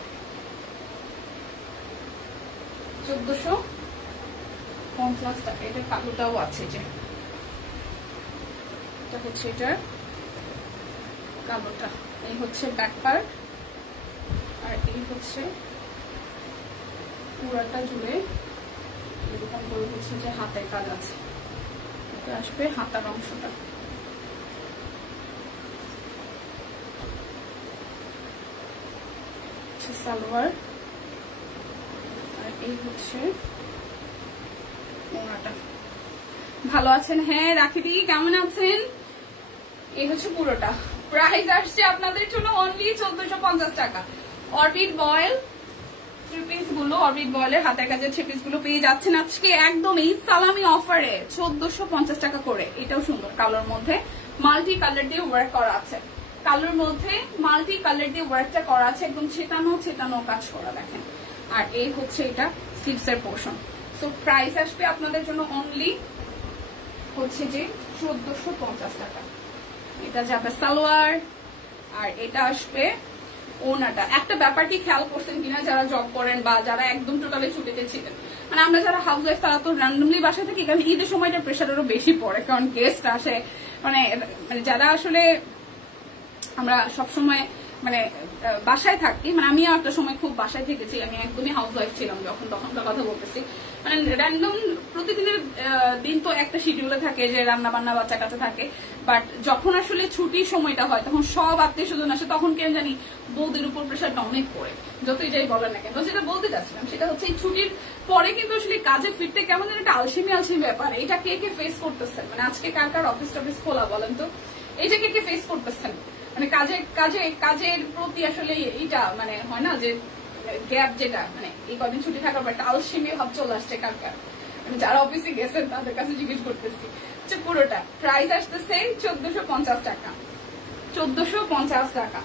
1450 টাকা। এটা কালোটাও আছে, যে এটা হচ্ছে এটার কালোটা। এই হচ্ছে ব্যাক পার্ট, আর এই হচ্ছে পুরাটা জুড়ে এরকম করে হচ্ছে যে হাতের কাজ আছে। এটা আসবে হাতার অংশটা। সালোয়ার, আর এই হচ্ছে ওড়নাটা। ভালো আছেন? হ্যাঁ রাখিদি, কেমন আছেন? এই হচ্ছে পুরোটা। প্রাইস আসছে আপনাদের জন্য অনলি 1450 টাকা। অরবিট বয়েল থ্রি পিস গুলো, অরবিট বয়েলের হাতের কাজের থ্রি পিস গুলো পেয়ে যাচ্ছেন আজকে একদম এই সালামি অফারে 1450 টাকা করে। এটাও সুন্দর, কালোর মধ্যে মাল্টি কালার দিয়ে ওয়ার্ক করা আছে। কালোর মধ্যে মাল্টি কালার দিয়ে ওয়ার্কটা করা আছে, একদম ছেটানো ছেটানো কাজ করা, দেখেন। আর এই হচ্ছে এটা স্লিভস এর পোর্শন। সো প্রাইস আসবে আপনাদের জন্য অনলি হচ্ছে যে 1450 টাকা। এটা যাবে সালোয়ার, আর এটা আসবে ওনাটা। একটা ব্যাপার কি খেয়াল করছেন কিনা, যারা জব করেন বা যারা একদম টোটালি ছুটিতে ছিলেন, মানে আমরা যারা হাউস ওয়াইফ তারা তো র্যান্ডমলি বাসায় থাকি, কারণ ঈদের সময়টা প্রেশার আরো বেশি পড়ে, কারণ গেস্ট আসে। মানে যারা আসলে আমরা সবসময় মানে বাসায় থাকি, মানে আমিও একটা সময় খুব বাসায় থেকেছি, আমি একদমই হাউস ওয়াইফ ছিলাম যখন, তখনকার কথা বলতেছি। মানে র্যান্ডম প্রতিদিনের দিন তো একটা শিডিউলে থাকে যে রান্না বান্না বাচ্চা কাছে থাকে, বাট যখন আসলে ছুটির সময়টা হয় তখন সব আত্মীয় স্বজন আসে, তখন কেন জানি বৌদির উপর প্রেশারটা অনেক পড়ে, যতই যাই বলেন না কেন। যেটা বলতে চাচ্ছিলাম সেটা হচ্ছে এই ছুটির পরে কিন্তু আসলে কাজে ফিরতে কেমন যেন একটা আলসেমি আলসেমি ব্যাপার। এটা কে কে ফেস করতেছেন? মানে আজকে কার কার অফিস টফিস খোলা বলেন তো, এটা কে কে ফেস করতেছেন? মানে কাজের প্রতি আসলে এইটা মানে হয় না যে গ্যাপ, যেটা মানে এই কদিন ছুটি থাকার পর একটা আলসেমি ভাব চলে আসছে কার কার। মানে যারা অফিসে গেছেন তাদের কাছে জিজ্ঞেস করতেছি। পুরোটা প্রাইস আসতেছে 1450 টাকা। 1450 টাকা।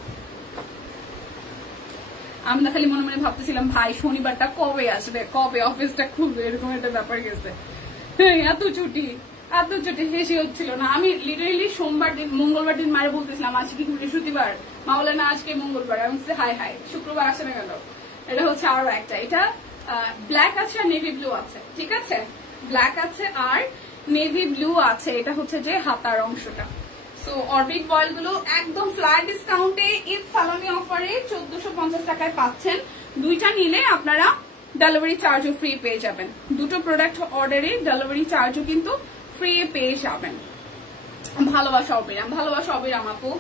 আমরা খালি মনে মনে ভাবতেছিলাম ভাই শনিবারটা কবে আসবে, কবে অফিসটা খুলবে, এরকম একটা ব্যাপার গেছে। এত ছুটি শেষই হচ্ছিল না। আমি লিটারেলি সোমবার দিন, মঙ্গলবার দিন মায়ের বলতেছিলাম আজকে কি বৃহস্পতিবার, মা বলে না আজকে মঙ্গলবার। আমি বলছি হাই হাই, শুক্রবার আসে না কেন? এটা হচ্ছে আরো একটা, এটা ব্ল্যাক আছে আর নেভি ব্লু আছে, ঠিক আছে? ব্ল্যাক আছে আর নেভি ব্লু আছে। এটা হচ্ছে যে হাতার অংশটা। সো অরবিট বয়েল গুলো একদম ফ্ল্যাট ডিসকাউন্টে ঈদ সালামি অফারে 1450 টাকায় পাচ্ছেন। দুইটা নিলে আপনারা ডেলিভারি চার্জও ফ্রি পেয়ে যাবেন। দুটো প্রোডাক্ট অর্ডারে ডেলিভারি চার্জও কিন্তু ফ্রি পেয়ে যাবেন। ভালোবাসা অবিরাম আপু।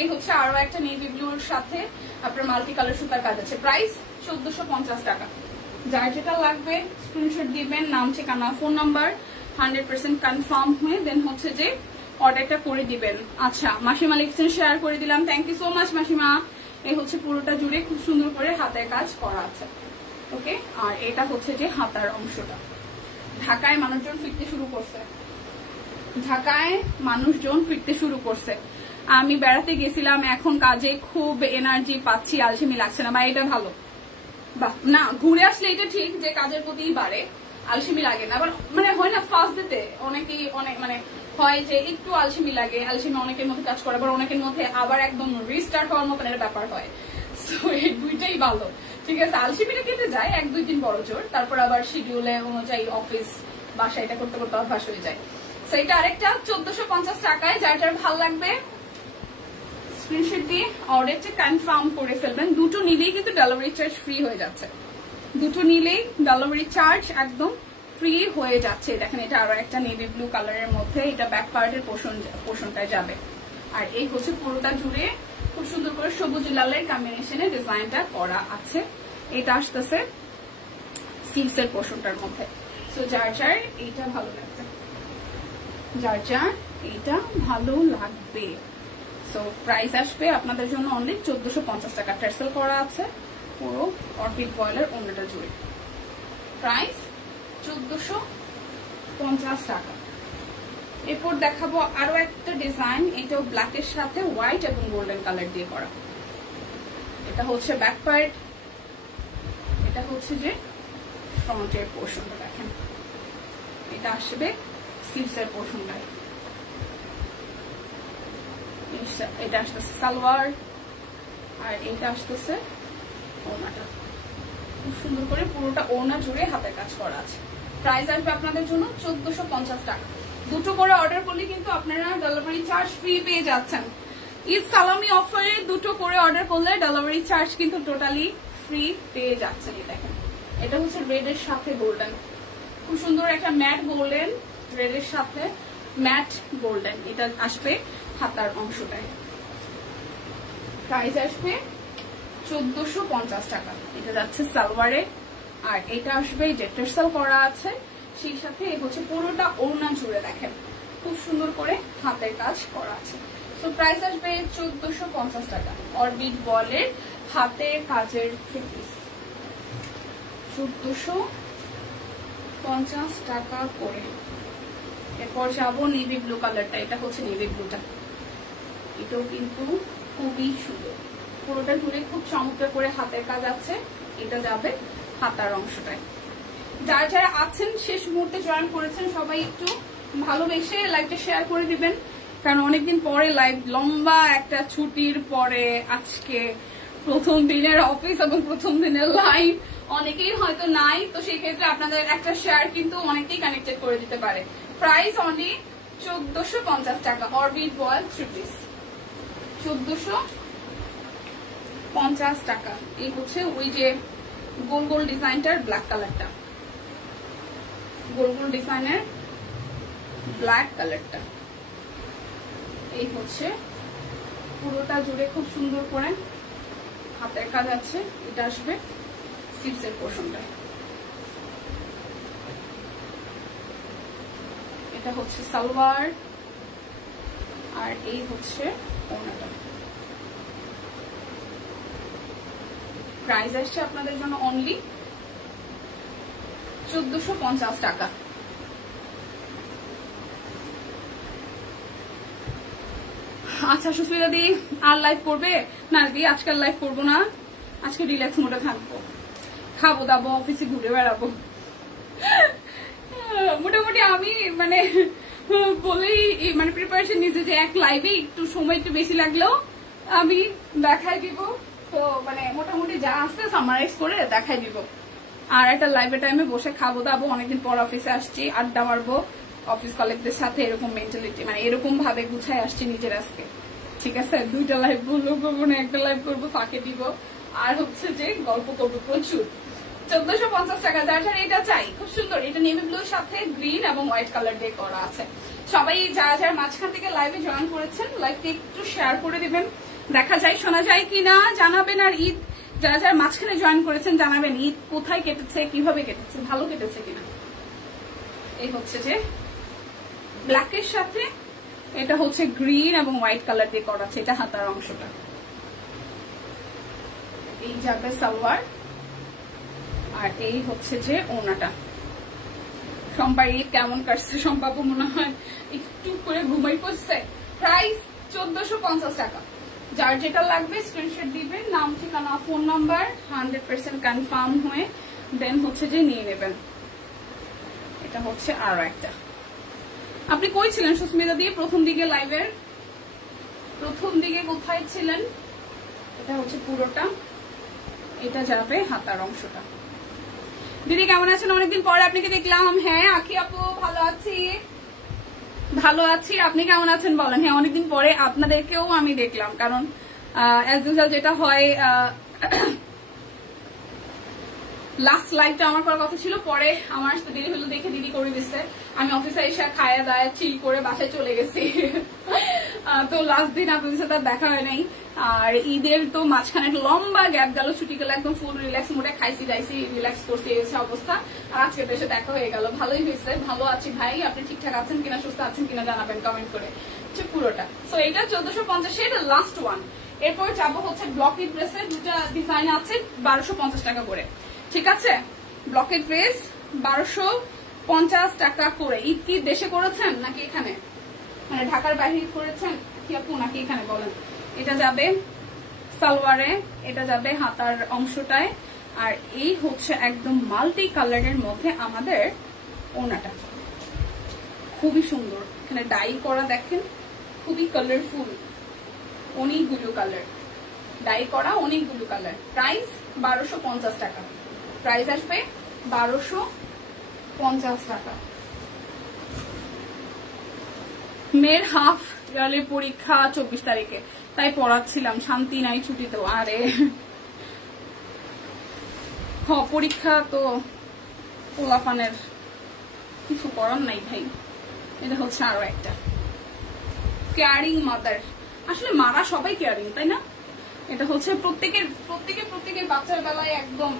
এই হচ্ছে আরো একটা নেভি ব্লুর সাথে আপনার মাল্টি কালার সুতার কাজ আছে। প্রাইস 1450 টাকা। যার যেটা লাগবে স্ক্রিনশট দিবেন, নাম ঠিকানা ফোন নাম্বার 100% কনফার্ম হয়ে দেন হচ্ছে যে অর্ডারটা করে দিবেন। আচ্ছা মাসিমা লিখছেন শেয়ার করে দিলাম, থ্যাংক ইউ সো মাচ মাসিমা। এই হচ্ছে পুরোটা জুড়ে খুব সুন্দর করে হাতের কাজ করা আছে। ওকে, আর এটা হচ্ছে যে হাতার অংশটা। ঢাকায় মানুষজন ফিরতে শুরু করছে। আমি বেড়াতে গেছিলাম, এখন কাজে খুব এনার্জি পাচ্ছি, আলসেমি লাগছে না। বা এটা ভালো, বা না ঘুরে আসলে এটা ঠিক যে কাজের প্রতিই বাড়ে, আলসেমি লাগে না। আবার মানে হয় না ফার্স্ট ডেতে অনেকেই অনেক মানে হয় যে একটু আলসেমি লাগে, আলসেমি অনেকের মধ্যে কাজ করে, আবার অনেকের মধ্যে আবার একদম রিস্টার্ট হওয়ার মতন একটা ব্যাপার হয়। সো এই দুইটাই ভালো, ঠিক আছে? আলসেমিটা কেটে যায় 1-2 দিন বড় জোর, তারপর আবার শিডিউলে অনুযায়ী অফিস বাসা এটা করতে করতে অভ্যাস হয়ে যায়। সো এটা আরেকটা 1450 টাকায়। যার যার ভালো লাগবে স্ক্রিনশট দিয়ে অর্ডারটা কনফার্ম করে ফেলবেন। দুটো নিলেই কিন্তু ডেলিভারি চার্জ ফ্রি হয়ে যাচ্ছে। দুটো নিলেই ডেলিভারি চার্জ একদম ফ্রি হয়ে যাচ্ছে। দেখেন এটা আরো একটা নেভি ব্লু কালারের মধ্যে, এটা ব্যাক পার্টের পোর্শনটায় যাবে। আর এই হচ্ছে পুরোটা জুড়ে খুব সুন্দর করে সবুজ লালের কম্বিনেশনে ডিজাইনটা করা আছে। এটা আসতেছে স্লিভস এর পোর্শনটার মধ্যে। সো যার যার এইটা ভালো লাগবে, সো প্রাইস আসবে আপনাদের জন্য অনলি 1450 টাকা। টার্সেল করা আছে পুরো অরবিট বয়েলের অন্যটা জুড়ে। প্রাইস 1450 টাকা। এরপর দেখাবো আরো একটা ডিজাইন, এটাও ব্ল্যাকের সাথে হোয়াইট এবং গোল্ডেন কালার দিয়ে করা। এটা হচ্ছে ব্যাক পার্ট, এটা হচ্ছে যে ফ্রন্টের পোর্শনটা। দেখেন এটা আসবে স্লিভসের পোর্শনটায়, এটা আসতেছে সালোয়ার, আর এইটা আসতেছে ওড়নাটা। খুব সুন্দর করে পুরোটা ওড়না জুড়ে হাতের কাজ করা আছে। প্রাইস আসবে আপনাদের জন্য 1450 টাকা। দুটো করে অর্ডার করলে কিন্তু আপনারা ডেলিভারি চার্জ ফ্রি পেয়ে যাচ্ছেন। ঈদ সালামি অফারে দুটো করে অর্ডার করলে ডেলিভারি চার্জ কিন্তু টোটালি ফ্রি পেয়ে যাচ্ছেন। দেখেন এটা হচ্ছে রেড এর সাথে গোল্ডেন, খুব সুন্দর একটা ম্যাট গোল্ডেন, রেড এর সাথে ম্যাট গোল্ডেন, এটা আসবে হাতার অংশটায়। প্রাইস আসবে 1450 টাকা। এটা যাচ্ছে সালোয়ারে, আর এটা আসবে যে টেক্সচার করা আছে সেই সাথে হচ্ছে পুরোটা ওড়না জুড়ে দেখেন খুব সুন্দর করে হাতের কাজ করা আছে। সো প্রাইস আসবে 1450 টাকা। অরবিট বলের হাতের কাজের 1450 টাকা করে। এরপর যাবো নেভি ব্লু কালারটা, এটা হচ্ছে নেভি ব্লুটা, এটাও কিন্তু খুবই সুন্দর, পুরোটা জুড়ে খুব চমৎকার করে হাতের কাজ আছে। এটা যাবে হাতার অংশটায়। যারা যারা আছেন শেষ মুহূর্তে জয়েন করেছেন সবাই একটু ভালোবেসে লাইভটা শেয়ার করে দিবেন, কারণ অনেকদিন পরে লাইভ, লম্বা একটা ছুটির পরে আজকে প্রথম দিনের অফিস এবং প্রথম দিনের লাইভ, অনেকেই হয়তো নাই, তো সেই ক্ষেত্রে আপনাদের একটা শেয়ার কিন্তু অনেকেই কানেক্টেড করে দিতে পারে। প্রাইস অনলি 1450 টাকা। অরবিট বল 3 পিস 1450 টাকা। এই হচ্ছে ওই যে গোল গোল ডিজাইনটার ব্ল্যাক কালারটা, গোল গোল ডিজাইনের ব্ল্যাক কালারটা, এই হচ্ছে পুরোটা জুড়ে খুব সুন্দর করে হাতের কাজ আছে। এটা আসবে স্লিভসের পোর্শনটা, এটা হচ্ছে সালোয়ার, আর এই হচ্ছে ওড়নাটা। প্রাইস আসছে আপনাদের জন্য অনলি 1450 টাকা। আচ্ছা সুস্মিতা দি আর লাইভ করবে না? দি আজকাল লাইভ করবো না, আজকে রিল্যাক্স মোডে থাকবো, খাবো দাবো, অফিসে ঘুরে বেড়াবো। মোটামুটি আমি মানে বলেই মানে প্রিপারেশন নিয়েছি যে এক লাইভে একটু সময় একটু বেশি লাগলেও আমি দেখাই দিব, তো মানে মোটামুটি যা আসছে সামারাইজ করে দেখাই দিব। আর একটা লাইভের টাইমে বসে খাবো দাবো, অনেকদিন পর অফিসে আসছি, আড্ডা মারবো অফিস কলিগদের সাথে, এরকম মেন্টালিটি মানে এরকম ভাবে গুছাই আসছি নিজের আজকে। ঠিক আছে, দুইটা লাইভ করবো না, একটা লাইভ করবো, ফাঁকে দিব, আর হচ্ছে যে গল্প করবো প্রচুর। 1450 টাকা। যার যার এটা চাই, খুব সুন্দর, এটা নেভি ব্লুর সাথে গ্রিন এবং হোয়াইট কালার দিয়ে করা আছে। সবাই যারা যারা মাঝখান থেকে লাইভে জয়েন করেছেন লাইভটি একটু শেয়ার করে দিবেন, দেখা যায় শোনা যায় কিনা জানাবেন। আর ঈদ যারা যারা মাঝখানে জয়েন করেছেন জানাবেন ঈদ কোথায় কেটেছে, কিভাবে কেটেছে, ভালো কেটেছে কিনা। এই হচ্ছে যে ব্ল্যাকের সাথে এটা হচ্ছে গ্রিন এবং হোয়াইট কালার দিয়ে করা আছে, এটা হাতার অংশটা। এই যাবে সালোয়ার, আর এই হচ্ছে যে ওড়নাটা। সম্পার ঈদ কেমন কাটছে? সম্পাবু মনে হয় একটু করে ঘুমাই পড়ছে। প্রাইস 1450 টাকা। যার যেটা লাগবে স্ক্রিনশট দিবেন, নাম ঠিকানা ফোন নাম্বার 100% কনফার্ম হয়ে দেন হচ্ছে যে নিয়ে নেবেন। এটা হচ্ছে আরো একটা। আপনি কই ছিলেন সুস্মিতা দিয়ে প্রথম দিকে লাইভের? প্রথম দিকে কোথায় ছিলেন? এটা হচ্ছে পুরোটা, এটা যাবে হাতার অংশটা। দিদি কেমন আছেন? অনেকদিন পরে আপনাকে দেখলাম। হ্যাঁ আখি আপু ভালো আছি, ভালো আছি। আপনি কেমন আছেন বলেন? হ্যাঁ অনেকদিন পরে আপনাদেরকেও আমি দেখলাম, কারণ অ্যাজ ইউজুয়াল যেটা হয় লাস্ট লাইভটা আমার করার কথা ছিল, পরে আমার আসতে দেরি হলো দেখে দিদি করে দিচ্ছে। আমি অফিসে এসে খায়া দায়া চিল করে বাসায় চলে গেছি, তো লাস্ট দিন আপনাদের সাথে দেখা হয় নাই। আর ঈদের তো মাঝখানে লম্বা গ্যাপ গেল, ছুটি গেল, একদম ফুল রিল্যাক্স মোডে খাইছি দাইছি, রিল্যাক্স করছি, এই অবস্থা। আর আজকে তো এসে দেখা হয়ে গেল, ভালোই হয়েছে। ভালো আছি ভাই, আপনি ঠিকঠাক আছেন কিনা, সুস্থ আছেন কিনা জানাবেন কমেন্ট করে। পুরোটা সো এটা 1450, এটা লাস্ট ওয়ান। এরপর যাবো হচ্ছে ব্লকেট ড্রেসের দুটা ডিজাইন আছে 1250 টাকা করে। ঠিক আছে, ব্লকেট ড্রেস 1250 টাকা করে। ঈদ কি দেশে করেছেন নাকি এখানে, মানে ঢাকার বাইরে করেছেন কি আপু নাকি এখানে বলেন? এটা যাবে সালোয়ারে, এটা যাবে হাতার অংশটায়, আর এই হচ্ছে একদম মাল্টি কালারের মধ্যে আমাদের ওড়নাটা। খুবই সুন্দর, এখানে ডাই করা দেখেন, খুবই কালারফুল, অনেকগুলো কালার ডাই করা, অনেকগুলো কালার। প্রাইস 1250 টাকা, প্রাইস আসবে 1250 টাকা। মেয়ের হাফ ইয়ারলি পরীক্ষা 24 তারিখে, তাই পড়াচ্ছিলাম, শান্তি নাই ছুটিতেও। আরে পরীক্ষা তো পোলাপানের কিছু করার নাই ভাই। এটা হচ্ছে আরো একটা কেয়ারিং মাদার, আসলে মারা সবাই কেয়ারিং, তাই না? এটা হচ্ছে প্রত্যেকের বাচ্চার বেলায় একদম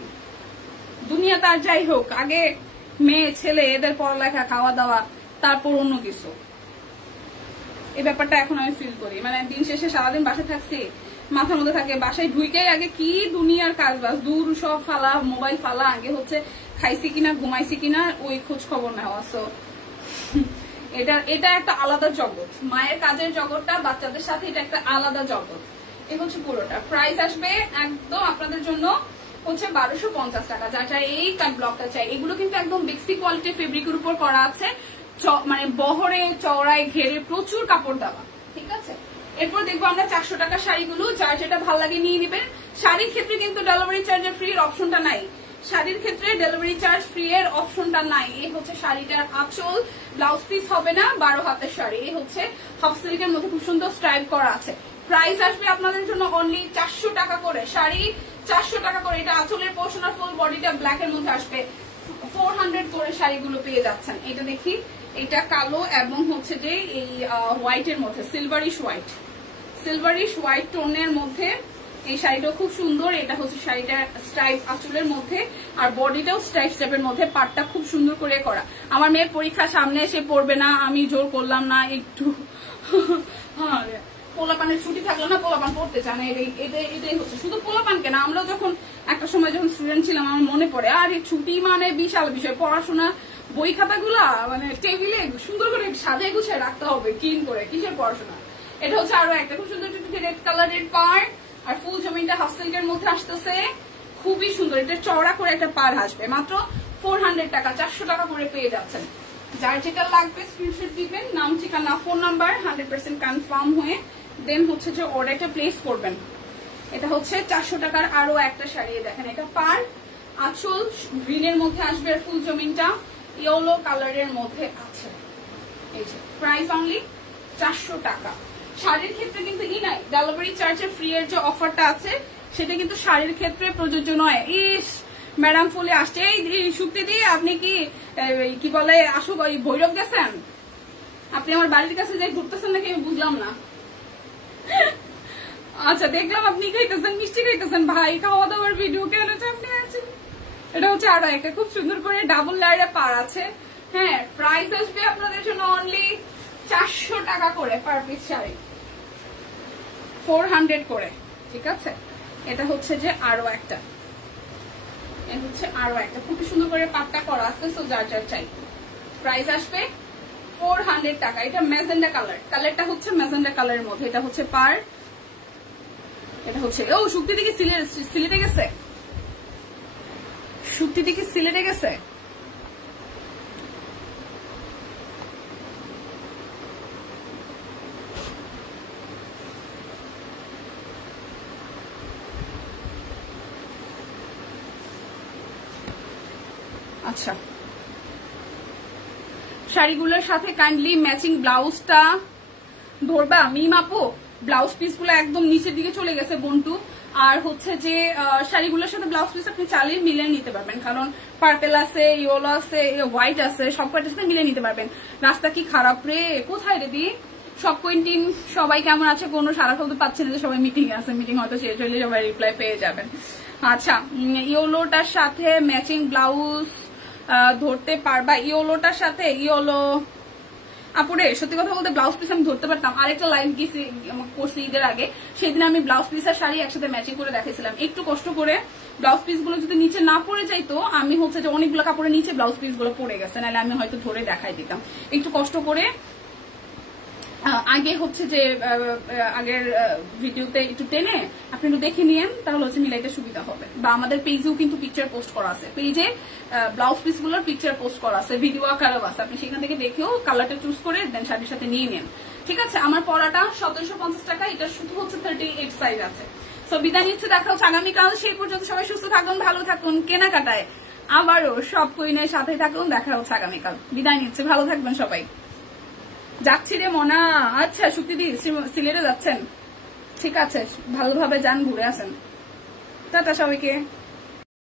দুনিয়া তার যাই হোক, আগে মেয়ে ছেলে এদের পড়ালেখা, খাওয়া দাওয়া, তারপর অন্য কিছু। এই ব্যাপারটা এখন আমি ফিল করি, মানে দিন শেষে সারাদিন বাসায় থাকছি, মাথার মধ্যে থাকে বাসায় ঢুকে আগে কি দুনিয়ার কাজ বাজ, দূর সব ফালা, মোবাইল ফালা, আগে হচ্ছে খাইছি কিনা, ঘুমাইছি কিনা, ওই খোঁজ খবর নেওয়া। সো এটা একটা আলাদা জগৎ, মায়ের কাজের জগৎটা বাচ্চাদের সাথে, এটা একটা আলাদা জগৎ। এই হচ্ছে পুরোটা। প্রাইস আসবে একদম আপনাদের জন্য হচ্ছে 1250 টাকা। যা চাই এই ব্লকটা চাই, এগুলো কিন্তু একদম বেক্সি কোয়ালিটির ফেব্রিকের উপর করা আছে, মানে বহরে চওড়ায় ঘেরে প্রচুর কাপড় দেওয়া, ঠিক আছে। এরপর দেখবো আমরা 400 টাকা শাড়িগুলো, যার যেটা ভালো লাগে নিয়ে নিবেন। শাড়ির ক্ষেত্রে কিন্তু ডেলিভারি চার্জের ফ্রি এর অপশনটা নাই, শাড়ির ক্ষেত্রে ডেলিভারি চার্জ ফ্রি এর অপশনটা নাই। এই হচ্ছে শাড়িটার আঁচল, ব্লাউজ পিস হবে না, 12 হাতের শাড়ি। এই হচ্ছে হাফ সিল্কের মধ্যে খুব সুন্দর স্ট্রাইপ করা আছে। প্রাইস আসবে আপনাদের জন্য অনলি 400 টাকা করে, শাড়ি 400 টাকা করে। এটা আঁচলের পোর্শন আর ফুল বডিটা ব্ল্যাক এর মধ্যে আসবে, 400 করে শাড়িগুলো পেয়ে যাচ্ছেন। এটা দেখি, এটা কালো এবং হচ্ছে যে এই হোয়াইট এর মধ্যে, সিলভারিশ হোয়াইট টোনের মধ্যে এই শাড়িটাও খুব সুন্দর। এটা হচ্ছে শাড়িটার স্ট্রাইপ আঁচলের মধ্যে, আর বডিটাও স্ট্রাইপের মধ্যে, পাটটা খুব সুন্দর করে করা। আমার মেয়ের পরীক্ষা সামনে এসে পড়বে না, আমি জোর করলাম না একটু, পোলাপানের ছুটি থাকলো না, পোলাপান পড়তে চায় না, এটাই হচ্ছে। শুধু পোলাপান কেনা, আমরা যখন একটা সময় যখন স্টুডেন্ট ছিলাম, আমার মনে পড়ে, আর এই ছুটি মানে বিশাল বিষয়, পড়াশোনা বই খাতাগুলা মানে টেবিলে সুন্দর করে সাজায় গুছিয়ে রাখতে হবে, ক্লিন করে, কিসের পড়াশোনা। এটা হচ্ছে আরো একটা খুব সুন্দর রেড কালারের পার, আর ফুল জমিনটা হাফ সিল্কের মধ্যে আসতেছে, খুবই সুন্দর। এটা চওড়া করে একটা পার আসবে, মাত্র 400 টাকা, 400 টাকা করে পেয়ে যাচ্ছেন। যার যেটা লাগবে স্ক্রিনশট দিবেন, নাম, ঠিকানা, ফোন নাম্বার 100% কনফার্ম হয়ে দেন হচ্ছে যে অর্ডারটা প্লেস করবেন। এটা হচ্ছে 400 টাকার আরো একটা শাড়ি, দেখেন এটা পার, আঁচল গ্রিনের মধ্যে আসবে, আর ফুল জমিনটা ইয়েলো কালারের মধ্যে আছে। এই যে প্রাইস অনলি 400 টাকা। শাড়ির ক্ষেত্রে কিন্তু নাই, ডেলিভারি চার্জের ফ্রি এর যে অফারটা আছে সেটা কিন্তু শাড়ির ক্ষেত্রে প্রযোজ্য নয়। ইস ম্যাডাম ফুলে আসছে, এই শুক্তি দিয়ে আপনি কি বলে আসো ভৈরব গেছেন, আপনি আমার বাড়ির কাছে যাই ঘুরতেছেন নাকি আমি বুঝলাম না। আচ্ছা দেখলাম আপনি খাইতেছেন, মিষ্টি খাইতেছেন, ভাই খাওয়া দাওয়ার ভিডিও কেন আপনি আছেন। এটা হচ্ছে আরো একটা খুব সুন্দর করে ডাবল লেয়ারে পার আছে। হ্যাঁ, প্রাইস আসবে আপনাদের জন্য অনলি 400 টাকা করে পার পিস শাড়ি, 400 করে, ঠিক আছে। এটা হচ্ছে যে আরো একটা, খুব সুন্দর করে পাটটা করা আছে। সো যার চাই, প্রাইস আসবে 400 টাকা। এটা ম্যাজেন্ডা কালারটা হচ্ছে ম্যাজেন্ডা কালারের মধ্যে। এটা হচ্ছে পার, এটা হচ্ছে ও শুক্তি দিকে সিলেটে গেছে, শুক্তি দিকে সিলেটে গেছে। আচ্ছা, শাড়িগুলোর সাথে কাইন্ডলি ম্যাচিং ব্লাউজটা ধরবা মিম আপু। ব্লাউজ পিস গুলো একদম নিচের দিকে চলে গেছে বন্টু, আর হচ্ছে যে শাড়িগুলোর সাথে ব্লাউজ পিস আপনি চালিয়ে মিলিয়ে নিতে পারবেন, কারণ পার্পেল আছে, ইয়েলো আছে, হোয়াইট আছে, সব কয়টার সাথে মিলিয়ে নিতে পারবেন। রাস্তা কি খারাপ রে, কোথায় রে দি? সব কোয়েন্টিন সবাই কেমন আছে? কোনো সারা ফেলতে পাচ্ছে না যে সবাই মিটিং আছে, মিটিং হয়তো শেষ হলে সবাই রিপ্লাই পেয়ে যাবেন। আচ্ছা, ইয়েলোটার সাথে ম্যাচিং ব্লাউজ ধরতে পারবা? ইয়েলোটার সাথে ইয়েলো আপুরে সত্যি কথা বলতে ব্লাউজ পিস আমি ধরতে পারতাম। আরেকটা লাইভ গেছি করছি ঈদের আগে, সেদিন আমি ব্লাউজ পিস আর শাড়ি একসাথে ম্যাচিং করে দেখাইছিলাম। একটু কষ্ট করে ব্লাউজ পিস গুলো যদি নিচে না পড়ে যাইতো, আমি হচ্ছে যে অনেকগুলো কাপড়ের নিচে ব্লাউজ পিস গুলো পড়ে গেছে, নাহলে আমি হয়তো ধরে দেখাই দিতাম। একটু কষ্ট করে আগে হচ্ছে যে আগের ভিডিওতে একটু টেনে আপনি একটু দেখে নিয়েন, তাহলে হচ্ছে মিলাইতে সুবিধা হবে। বা আমাদের পেজেও কিন্তু পিকচার পোস্ট করা আছে, পেজে ব্লাউজ পিস গুলোর পিকচার পোস্ট করা আছে, ভিডিও আকারেও আছে, আপনি সেখান থেকে দেখেও কালারটা চুজ করে দেন শাড়ির সাথে নিয়ে নেন। ঠিক আছে, আমার পরাটা 1750 টাকা, এটা শুধু হচ্ছে 38 সাইজ আছে। সো বিদায় নিচ্ছে, দেখা হচ্ছে আগামীকাল। সেই পর্যন্ত সবাই সুস্থ থাকুন, ভালো থাকুন, কেনাকাটায় আবারও সব কুইনের সাথে থাকুন। দেখা হচ্ছে আগামীকাল। বিদায় নিচ্ছে, ভালো থাকবেন সবাই। যাচ্ছি রে মনা। আচ্ছা শুক্তিদি সিলেটে যাচ্ছেন, ঠিক আছে, ভালোভাবে যান, ঘুরে আসেন। টাটা সবাইকে।